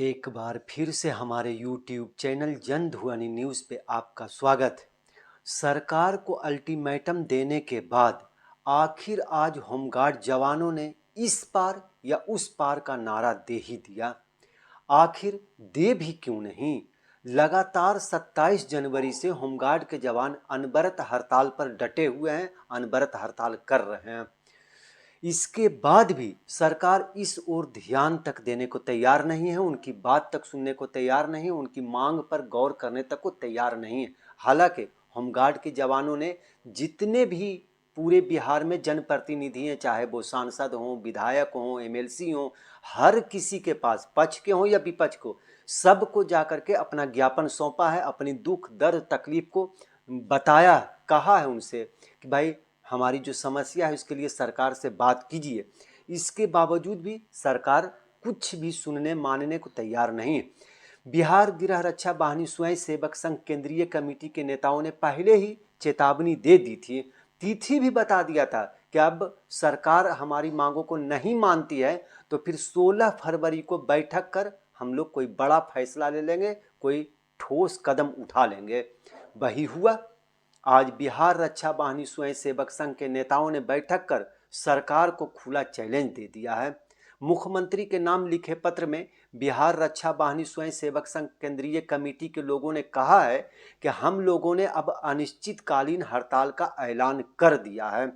एक बार फिर से हमारे YouTube चैनल जन ध्वनि न्यूज़ पे आपका स्वागत है। सरकार को अल्टीमेटम देने के बाद आखिर आज होमगार्ड जवानों ने इस पार या उस पार का नारा दे ही दिया। आखिर दे भी क्यों नहीं? लगातार 27 जनवरी से होमगार्ड के जवान अनवरत हड़ताल पर डटे हुए हैं, अनवरत हड़ताल कर रहे हैं। इसके बाद भी सरकार इस ओर ध्यान तक देने को तैयार नहीं है, उनकी बात तक सुनने को तैयार नहीं है, उनकी मांग पर गौर करने तक को तैयार नहीं है। हालांकि होमगार्ड के जवानों ने जितने भी पूरे बिहार में जनप्रतिनिधि हैं, चाहे वो सांसद हों, विधायक हों, एमएलसी हों, हर किसी के पास पक्ष के हों या विपक्ष को, सबको जाकर के अपना ज्ञापन सौंपा है, अपनी दुख दर्द तकलीफ को बताया, कहा है उनसे कि भाई हमारी जो समस्या है उसके लिए सरकार से बात कीजिए। इसके बावजूद भी सरकार कुछ भी सुनने मानने को तैयार नहीं है। बिहार गृह रक्षा वाहिनी स्वयं सेवक संघ केंद्रीय कमेटी के नेताओं ने पहले ही चेतावनी दे दी थी, तिथि भी बता दिया था कि अब सरकार हमारी मांगों को नहीं मानती है तो फिर 16 फरवरी को बैठक कर हम लोग कोई बड़ा फैसला ले लेंगे, कोई ठोस कदम उठा लेंगे। वही हुआ। आज बिहार रक्षा वाहिनी स्वयं सेवक संघ के नेताओं ने बैठक कर सरकार को खुला चैलेंज दे दिया है। मुख्यमंत्री के नाम लिखे पत्र में बिहार रक्षा वाहिनी स्वयं सेवक संघ केंद्रीय कमेटी के लोगों ने कहा है कि हम लोगों ने अब अनिश्चितकालीन हड़ताल का ऐलान कर दिया है।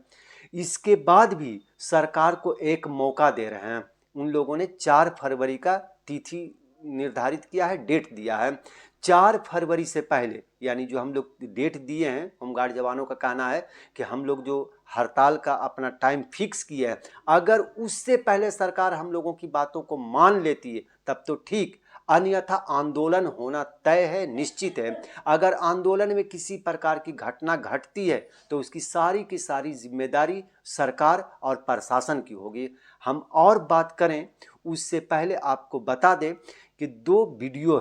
इसके बाद भी सरकार को एक मौका दे रहे हैं। उन लोगों ने 4 फरवरी का तिथि निर्धारित किया है, डेट दिया है। 4 फरवरी से पहले, यानी जो हम लोग डेट दिए हैं, होमगार्ड जवानों का कहना है कि हम लोग जो हड़ताल का अपना टाइम फिक्स किया है, अगर उससे पहले सरकार हम लोगों की बातों को मान लेती है तब तो ठीक, अन्यथा आंदोलन होना तय है, निश्चित है। अगर आंदोलन में किसी प्रकार की घटना घटती है तो उसकी सारी की सारी जिम्मेदारी सरकार और प्रशासन की होगी। हम और बात करें उससे पहले आपको बता दें कि 2 वीडियो,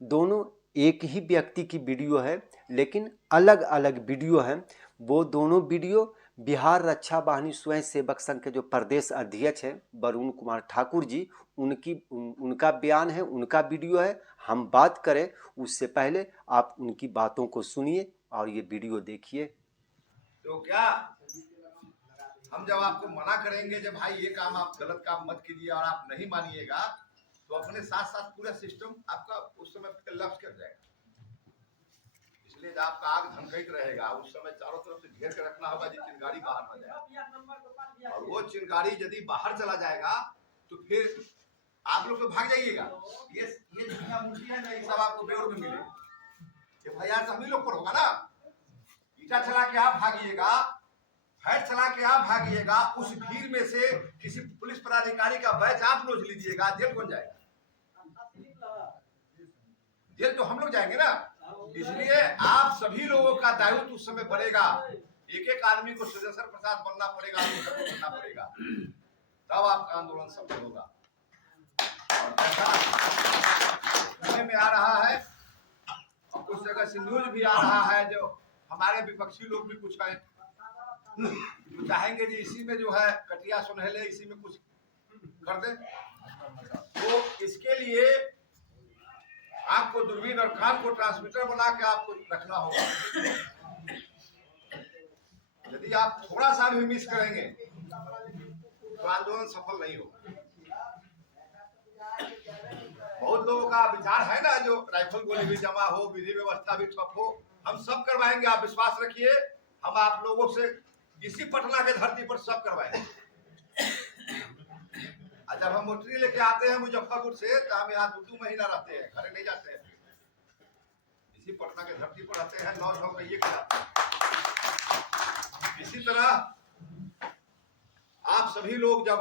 दोनों एक ही व्यक्ति की वीडियो है लेकिन अलग अलग वीडियो हैं। वो दोनों वीडियो बिहार रक्षा वाहिनी स्वयं सेवक संघ के जो प्रदेश अध्यक्ष हैं वरुण कुमार ठाकुर जी, उनका बयान है, उनका वीडियो है। हम बात करें उससे पहले आप उनकी बातों को सुनिए और ये वीडियो देखिए। तो क्या हम जब आपको मना करेंगे जब भाई ये काम आप गलत काम मत कीजिए और आप नहीं मानिएगा तो अपने साथ साथ पूरा सिस्टम आपका उस समय लक्ष्य कर जाएगा। इसलिए जब आपका आग धमकाइत रहेगा उस समय चारों तरफ से घेर के रखना होगा जो चिंगारी बाहर न जाए, और वो चिंगारी यदि बाहर चला जाएगा तो फिर आप लोग तो भाग जाइएगा। ये दुनिया मुर्गी है ना, ये सब आपको बेउर में मिलेगा। एफआईआर सभी लोग पर होगा ना। ईटा चला के आप भागिएगा, फैट चला के आप भागिएगा, उस भीड़ में से किसी पुलिस पदाधिकारी का बैच आप नोच लीजिएगा, जेल कौन जाएगा? जेल तो हम लोग जाएंगे ना। इसलिए आप सभी लोगों का दायित्व उस समय बढ़ेगा। एक एक आदमी को सुदर्शन प्रसाद बनना पड़ेगा, बनना पड़ेगा, तब आपका आंदोलन सफल होगा। और में आ रहा है और कुछ जगह से न्यूज भी आ रहा है, जो हमारे विपक्षी लोग भी कुछ हैं जो चाहेंगे जी इसी में जो है कटिया सुनहले इसी में कुछ कर दें। तो इसके लिए आपको दूरबीन और कान को ट्रांसमीटर बना के आपको रखना होगा। यदि आप थोड़ा सा भी मिस करेंगे तो आंदोलन सफल नहीं होगा। बहुत लोगों का विचार है ना, जो राइफल गोली भी जमा हो, विधि व्यवस्था भी ठप हो, हम सब करवाएंगे, आप विश्वास रखिए। हम आप लोगों से इसी पटना के धरती पर सब करवाएंगे। जब हम मोटरी लेके आते हैं मुजफ्फरपुर से तो हम यहाँ 2 महीना रहते हैं, घरे नहीं जाते हैं, इसी पटना के धरती पर रहते हैं, 9 कहिए जाते हैं। इसी तरह आप सभी लोग जब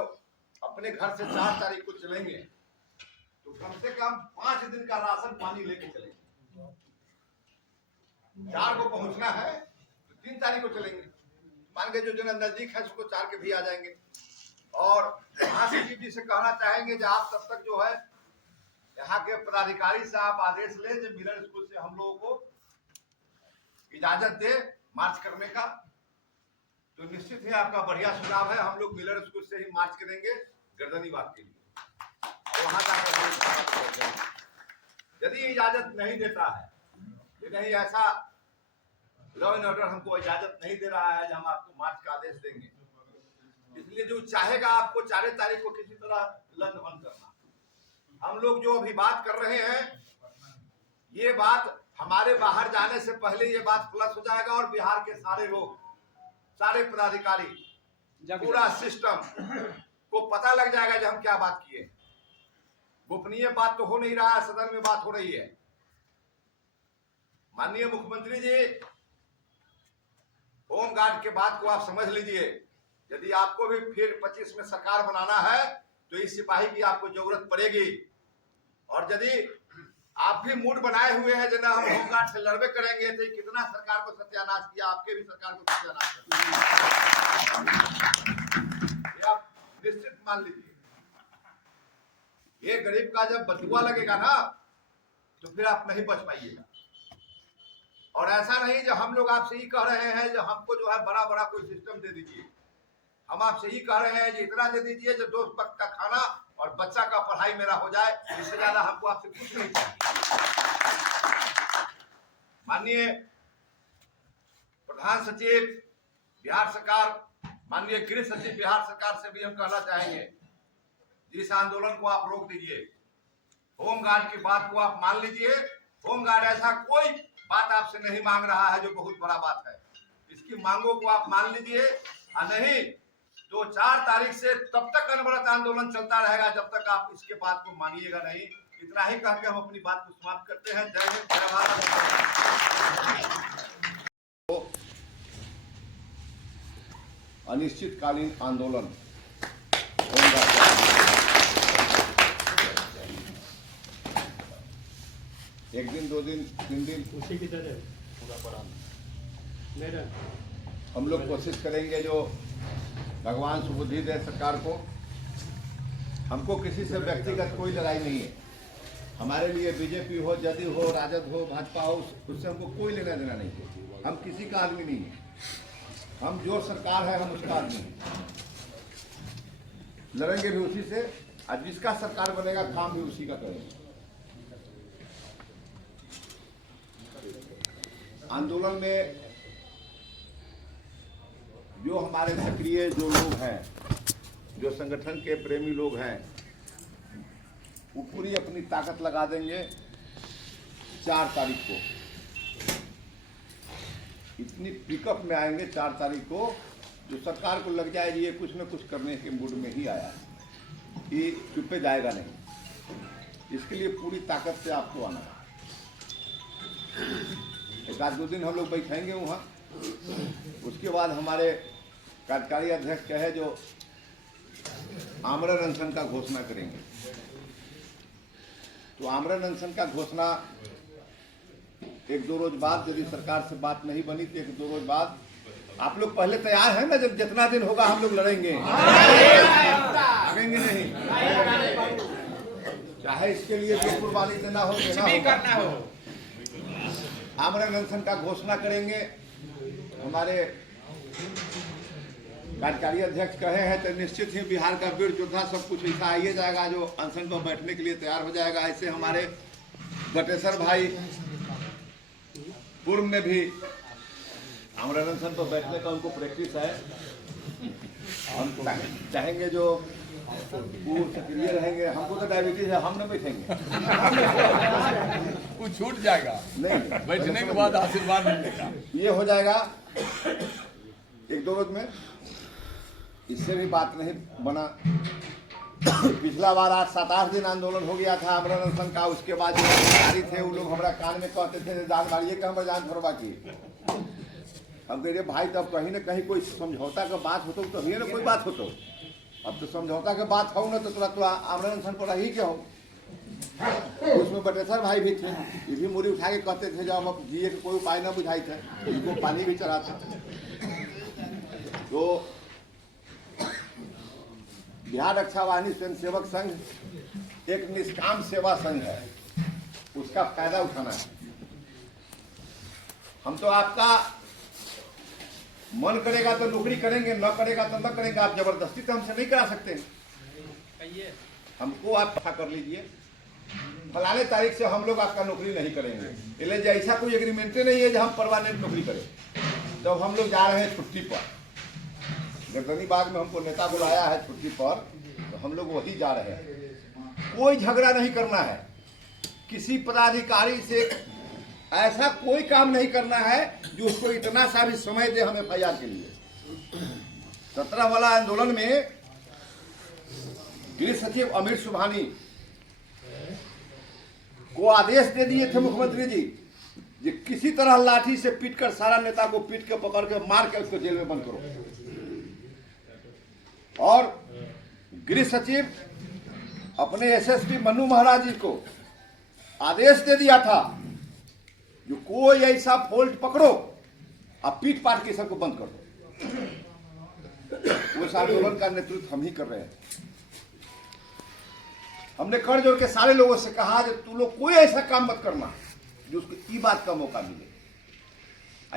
अपने घर से 4 तारीख को चलेंगे तो कम से कम 5 दिन का राशन पानी लेके चलेंगे। 4 को पहुंचना है तो 3 तारीख को चलेंगे। मान के जो नजदीक है उसको 4 के भी आ जाएंगे। और यहाँ से जी से कहना चाहेंगे कि आप तब तक जो है यहाँ के पदाधिकारी से आप आदेश लें जो मिलन स्कूल से हम लोगों को इजाजत दे मार्च करने का, तो निश्चित ही आपका बढ़िया सुझाव है। हम लोग मिलन स्कूल से ही मार्च करेंगे गर्दनीबाग के लिए। वहां जाकर हम बात करते हैं। यदि इजाजत नहीं देता है कि नहीं ऐसा लॉ एंड ऑर्डर हमको इजाजत नहीं दे रहा है, हम आपको मार्च का आदेश देंगे, इसलिए जो चाहेगा आपको 4 तारीख को किसी तरह लंड बंद करना। हम लोग जो अभी बात कर रहे हैं, ये बात हमारे बाहर जाने से पहले ये बात प्लस हो जाएगा और बिहार के सारे लोग, सारे पदाधिकारी, पूरा सिस्टम को पता लग जाएगा कि हम क्या बात किए। गोपनीय बात तो हो नहीं रहा है, सदन में बात हो रही है। माननीय मुख्यमंत्री जी, होमगार्ड के बात को आप समझ लीजिए। यदि आपको भी फिर 25 में सरकार बनाना है तो इस सिपाही की आपको जरूरत पड़ेगी। और यदि आप भी मूड बनाए हुए हैं जना हम होमगार्ड से लड़बे करेंगे, तो कितना सरकार को सत्यानाश किया, आपके भी सरकार को सत्यानाश किया, आप निश्चित मान लीजिए। ये गरीब का जब बदुआ लगेगा ना, तो फिर आप नहीं बच पाइएगा। और ऐसा नहीं जो हम लोग आपसे ही कह रहे हैं जो हमको जो है बड़ा बड़ा कोई सिस्टम दे दीजिए। हम आपसे ही कह रहे हैं कि इतना दे दीजिए जो 2 वक्त का खाना और बच्चा का पढ़ाई मेरा हो जाए, इससे ज्यादा हमको आपसे कुछ नहीं चाहिए। माननीय प्रधान सचिव बिहार सरकार, माननीय गृह सचिव बिहार सरकार से भी हम कहना चाहेंगे, इस आंदोलन को आप रोक दीजिए। होमगार्ड की बात को आप मान लीजिए। होमगार्ड ऐसा कोई बात आपसे नहीं मांग रहा है जो बहुत बड़ा बात है। इसकी मांगों को आप मान लीजिए, और नहीं तो 4 तारीख से तब तक अनवरत आंदोलन चलता रहेगा जब तक आप इसके बात को मानिएगा नहीं। इतना ही कह के हम अपनी बात को समाप्त करते हैं। जय हिंद, जय भारत। अनिश्चितकालीन आंदोलन एक दिन, 2 दिन, 3 दिन, उसी की तरह मेरा हम लोग कोशिश करेंगे जो भगवान सुबुद्धि दे सरकार को। हमको किसी से व्यक्तिगत कोई लड़ाई नहीं है। हमारे लिए बीजेपी हो, जदयू हो, राजद हो, भाजपा हो, उससे हमको कोई लेना देना नहीं है। हम किसी का आदमी नहीं है। हम जो सरकार है हम उसका आदमी हैं। लड़ेंगे भी उसी से, और जिसका सरकार बनेगा काम भी उसी का करेंगे। आंदोलन में जो हमारे सक्रिय जो लोग हैं, जो संगठन के प्रेमी लोग हैं, वो पूरी अपनी ताकत लगा देंगे 4 तारीख को। इतनी पिकअप में आएंगे 4 तारीख को, जो सरकार को लग जाएगी ये कुछ न कुछ करने के मूड में ही आया है, कि चुप्पे जाएगा नहीं। इसके लिए पूरी ताकत से आपको आना है। 1-2 दिन हम लोग बैठेंगे वहाँ। उसके बाद हमारे कार्यकारी अध्यक्ष कहे जो आमरण अनशन का घोषणा करेंगे, तो आमरण अनशन का घोषणा 1-2 रोज बाद, यदि सरकार से बात नहीं बनी तो 1-2 रोज बाद। आप लोग पहले तैयार हैं ना? जब जितना दिन होगा हम लोग लड़ेंगे, भागेंगे नहीं। चाहे इसके लिए जो कुर्बानी देना हो, करना हो। आमरण अनशन का घोषणा करेंगे। हमारे कार्यकारी अध्यक्ष कहे हैं तो निश्चित ही बिहार का वीर योद्धा सब कुछ ऐसा आइए जाएगा जो अनशन पर बैठने के लिए तैयार हो जाएगा। ऐसे हमारे बटेसर भाई पूर्व में भी आमरण अनशन पर बैठने का उनको प्रैक्टिस है। हम चाहेंगे जो वो सक्रिय रहेंगे। हमको तो डायबिटीज है, हम न बैठेंगे, वो छूट जाएगा। नहीं, बैठने के बाद आशीर्वाद मिलेगा। ये हो जाएगा 1-2 रोज में। इससे भी बात नहीं बना। पिछला बार 8-7-8 दिन आंदोलन हो गया था आमरण अनशन का। उसके बाद जो अधिकारी थे वो लोग हमारा कान में कहते थे जान मारिए का हमारे जान छोड़वा की। हम कह रहे भाई तब कहीं ना कहीं कोई समझौता का बात होता तभी ना कोई बात होता। अब तो समझौता के बात हो ना तो तुरंत आमरण अनशन पर रही क्या हो। उसमें बटेसर भाई भी थे, ये भी मुड़ी उठा के कहते थे जब हम जिए के कोई उपाय ना बुझाई थे, इनको पानी भी चढ़ा था। तो बिहार रक्षा वाहिनी स्वयंसेवक संघ एक निष्काम सेवा संघ है, उसका फायदा उठाना है। हम तो आपका मन करेगा तो नौकरी करेंगे, न करेगा तो न करेंगे। आप जबरदस्ती तो हमसे नहीं करा सकते। हमको आप अच्छा कर लीजिए, फलाने तारीख से हम लोग आपका नौकरी नहीं करेंगे। इसलिए जैसा कोई एग्रीमेंट नहीं है जो हम परमानेंट नौकरी करें। जब हम लोग जा रहे हैं छुट्टी पर, गर्दनी बाग में हमको नेता बुलाया है छुट्टी पर, तो हम लोग वही जा रहे हैं। कोई झगड़ा नहीं करना है, किसी पदाधिकारी से ऐसा कोई काम नहीं करना है जो उसको इतना सा भी समय दे हम FIR के लिए। 17 वाला आंदोलन में गृह सचिव अमित सुबहानी को आदेश दे दिए थे मुख्यमंत्री जी कि किसी तरह लाठी से पीटकर सारा नेता को पीट के पकड़ के मार के उसको जेल में बंद करो। और गृह सचिव अपने SSP मन्नू महाराज जी को आदेश दे दिया था जो कोई ऐसा फॉल्ट पकड़ो और पीट पाट के सबको बंद कर दो। उस आंदोलन का नेतृत्व हम ही कर रहे हैं। हमने कर जोड़ के सारे लोगों से कहा कि तू लोग कोई ऐसा काम मत करना जो उसको ई बात का मौका मिले।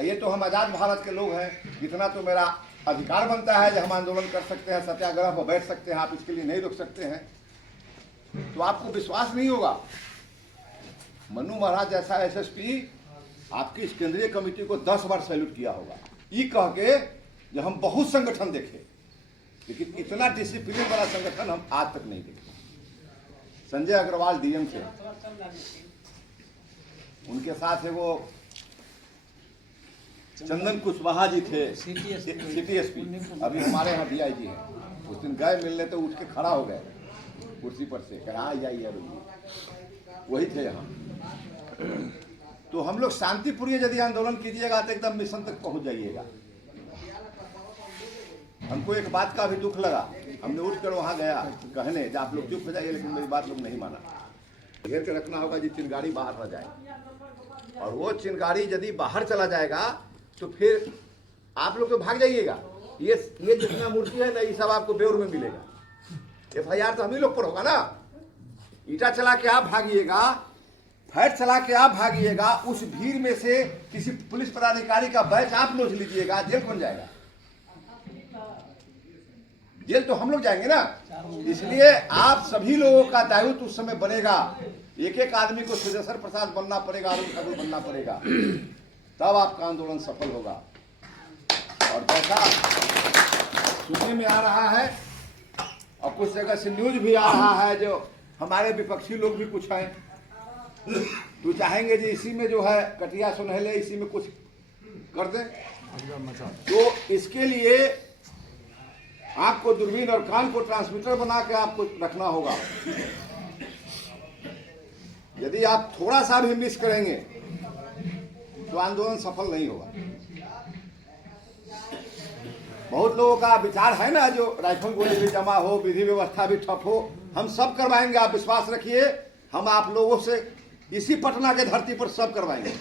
ये तो हम आजाद भारत के लोग हैं, इतना तो मेरा अधिकार बनता है कि हम आंदोलन कर सकते हैं, सत्याग्रह पर बैठ सकते हैं, आप इसके लिए नहीं रोक सकते हैं। तो आपको विश्वास नहीं होगा, मन्नू महाराज जैसा SSP आपकी इस केंद्रीय कमेटी को 10 बार सैल्यूट किया होगा, ये कह के जब हम बहुत संगठन देखे, लेकिन इतना डिसिप्लिन वाला संगठन हम आज तक नहीं देखे। संजय अग्रवाल DM थे, उनके साथ है वो चंदन कुशवाहा जी थे, सिटी SP, अभी हमारे यहाँ DIG हैं। उस दिन गए मिलने तो उठ के खड़ा हो गए कुर्सी पर से, कहा जाइए, वही थे यहाँ। तो हम लोग शांतिपूर्ण यदि आंदोलन कीजिएगा तो एकदम मिशन तक पहुंच जाइएगा। हमको एक बात का भी दुख लगा, हमने उठ कर वहाँ गया कहने कि आप लोग चुप हो जाइए, लेकिन मेरी बात लोग नहीं माना। घेर के रखना होगा जी चिंगारी बाहर न जाए, और वो चिंगारी यदि बाहर चला जाएगा तो फिर आप लोग तो भाग जाइएगा। ये जितना मूर्ति है ना, ये सब आपको बेउर में मिलेगा। FIR तो हम ही लोग पर होगा ना। ईटा चला के आप भागिएगा, फैट चला के आप भागिएगा, उस भीड़ में से किसी पुलिस पदाधिकारी का बैच आप नोच लीजिएगा, जेल बन जाएगा। जेल तो हम लोग जाएंगे ना। इसलिए आप सभी लोगों का दायित्व उस समय बनेगा। एक एक आदमी को सुरेश्वर प्रसाद बनना पड़ेगा, अरुण ठाकुर बनना पड़ेगा, तब आपका आंदोलन सफल होगा। और जैसा सुनने में आ रहा है और कुछ जगह से न्यूज भी आ रहा है, जो हमारे विपक्षी लोग भी कुछ हैं तो चाहेंगे जी इसी में जो है कटिया सुनहले इसी में कुछ कर दें। तो इसके लिए आपको दूरबीन और कान को ट्रांसमीटर बना के आपको रखना होगा। यदि आप थोड़ा सा भी मिस करेंगे तो आंदोलन सफल नहीं होगा। बहुत लोगों का विचार है ना, जो राइफल गोली भी जमा हो, विधि व्यवस्था भी ठप हो, हम सब करवाएंगे, आप विश्वास रखिए। हम आप लोगों से इसी पटना के धरती पर सब करवाएंगे।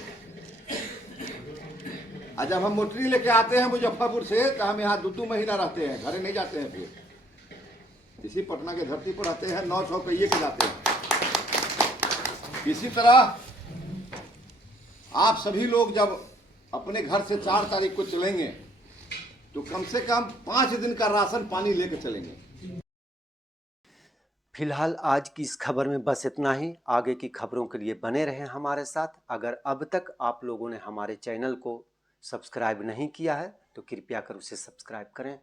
आज जब हम मोटरी लेके आते हैं मुजफ्फरपुर से, तो हम यहाँ 2-2 महीना रहते हैं, घरे नहीं जाते हैं, फिर इसी पटना के धरती पर रहते हैं, 9-6 पहिए के जाते हैं। इसी तरह आप सभी लोग जब अपने घर से 4 तारीख को चलेंगे तो कम से कम 5 दिन का राशन पानी लेके चलेंगे। फिलहाल आज की इस खबर में बस इतना ही। आगे की खबरों के लिए बने रहें हमारे साथ। अगर अब तक आप लोगों ने हमारे चैनल को सब्सक्राइब नहीं किया है तो कृपया कर उसे सब्सक्राइब करें।